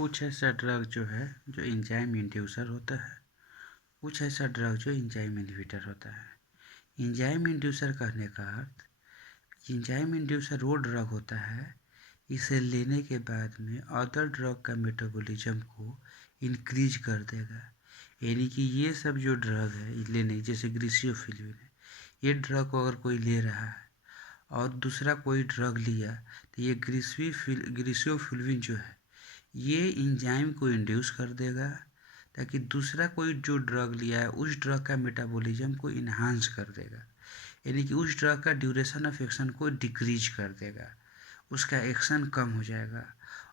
कुछ ऐसा ड्रग जो है जो एंजाइम इंड्यूसर होता है, कुछ ऐसा ड्रग जो एंजाइम इनहिबिटर होता है। एंजाइम इंड्यूसर कहने का अर्थ, एंजाइम इंड्यूसर वो ड्रग होता है इसे लेने के बाद में अदर ड्रग का मेटाबॉलिज्म को इंक्रीज कर देगा। यानी कि ये सब जो ड्रग है लेने, जैसे ग्रीसियोफिल्विन है, ये ड्रग को अगर कोई ले रहा है और दूसरा कोई ड्रग लिया तो ये ग्रीसियोफिल्विन जो है ये एंजाइम को इंड्यूस कर देगा ताकि दूसरा कोई जो ड्रग लिया है उस ड्रग का मेटाबॉलिज्म को इन्हांस कर देगा। यानी कि उस ड्रग का ड्यूरेशन ऑफ एक्शन को डिक्रीज कर देगा, उसका एक्शन कम हो जाएगा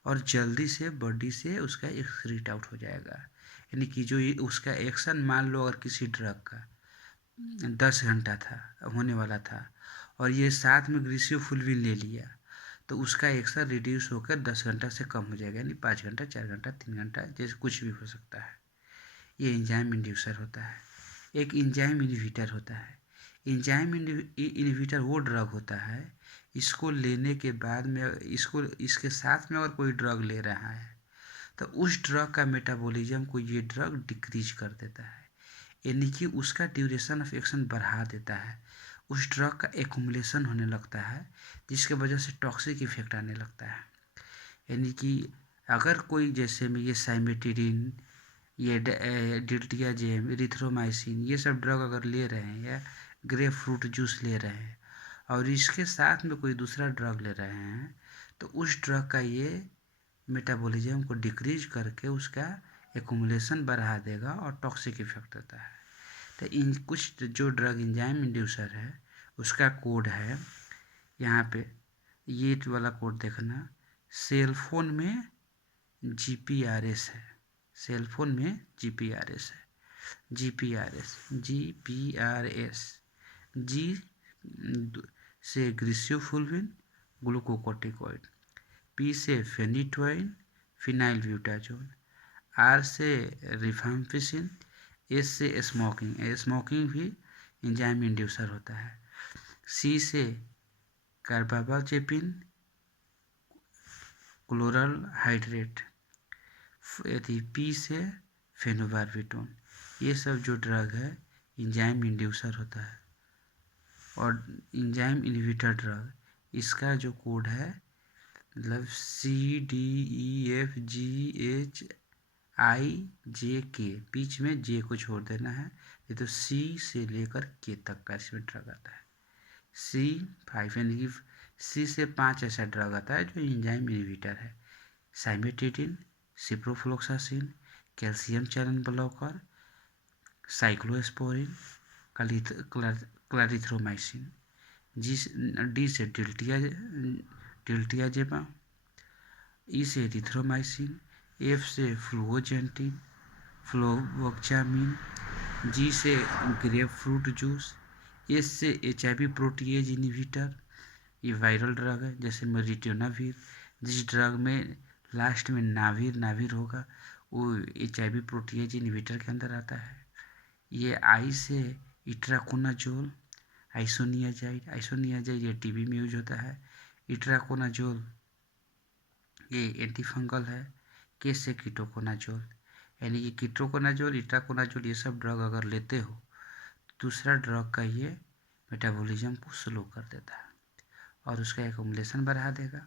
और जल्दी से बॉडी से उसका एक्सक्रीट आउट हो जाएगा। यानी कि जो उसका एक्शन, मान लो अगर किसी ड्रग का 10 घंटा था होने वाला था और ये साथ में ग्रीसियोफिल्विन ले लिया तो उसका एक्शन रिड्यूस होकर 10 घंटा से कम हो जाएगा, यानी 5 घंटा, 4 घंटा, 3 घंटा, जैसे कुछ भी हो सकता है। ये एंजाइम इंड्यूसर होता है। एक एंजाइम इनहिबिटर होता है। एंजाइम इनहिबिटर वो ड्रग होता है, इसको लेने के बाद में इसके साथ में अगर कोई ड्रग ले रहा है तो उस ड्रग का मेटाबॉलिज्म को ये ड्रग डिक्रीज कर देता है, यानी कि उसका ड्यूरेशन ऑफ एक्शन बढ़ा देता है। उस ड्रग का एक्युमुलेशन होने लगता है जिसके वजह से टॉक्सिक इफेक्ट आने लगता है। यानी कि अगर कोई, जैसे में ये साइमेटिडिन, ये डिल्टियाजेम, इरिथ्रोमाइसिन, ये सब ड्रग अगर ले रहे हैं या ग्रेप फ्रूट जूस ले रहे हैं और इसके साथ में कोई दूसरा ड्रग ले रहे हैं तो उस ड्रग का ये मेटाबॉलिज्म को डिक्रीज करके उसका एक्युमुलेशन बढ़ा देगा और टॉक्सिक इफेक्ट होता है। तो इन कुछ जो ड्रग एंजाइम इंड्यूसर है उसका कोड है यहाँ पे, ये वाला कोड देखना, सेलफोन में GPRS है, सेलफोन में GPRS है, GPRS। जी से ग्रीसियोफिल्विन ग्लूकोकोर्टिकोइड, P से फेनिटोइन फिनाइल ब्यूटाजोल, R से रिफाम्पिसिन, S से स्मोकिंग भी एंजाइम इंड्यूसर होता है, C से कार्बापेजिन क्लोरल हाइड्रेट, यदि P से फेनोबार्बिटोन। ये सब जो ड्रग है एंजाइम इंड्यूसर होता है। और एंजाइम इनहिबिटर ड्रग, इसका जो कोड है मतलब CDEFGHIJK, बीच में J को छोड़ देना है, ये तो C से लेकर K तक का इसमें ड्रग आता है। C5, यानी कि C से 5 ऐसा ड्रग आता है जो एंजाइम इनहिबिटर है। Cimetidine, ciprofloxacin, calcium channel blocker, cyclosporine, clarithromycin. D से डिल्टियाजेमा, E से एरिथ्रोमाइसिन, F से फ्लुओजेंटिन, फ्लोवोक्सामिन, G से ग्रेप फ्रूट जूस, S से HIV प्रोटीएज इनहिबिटर, ये वायरल ड्रग है, जैसे मेरिटेनावीर, जिस ड्रग में लास्ट में नावीर होगा वो HIV प्रोटीएज इनहिबिटर के अंदर आता है। ये I से इट्राकोनाजोल, आइसोनियाजाइड ये TB में यूज होता है। इट्राकोनाजोल ये एंटीफंगल है। K से कीटोकोनाजोल, यानी कि कीटोकोनाजोल, इट्राकोनाजोल, ये सब ड्रग अगर लेते हो दूसरा ड्रग का ये मेटाबॉलिज्म को स्लो कर देता है और उसका एक्युमुलेशन बढ़ा देगा।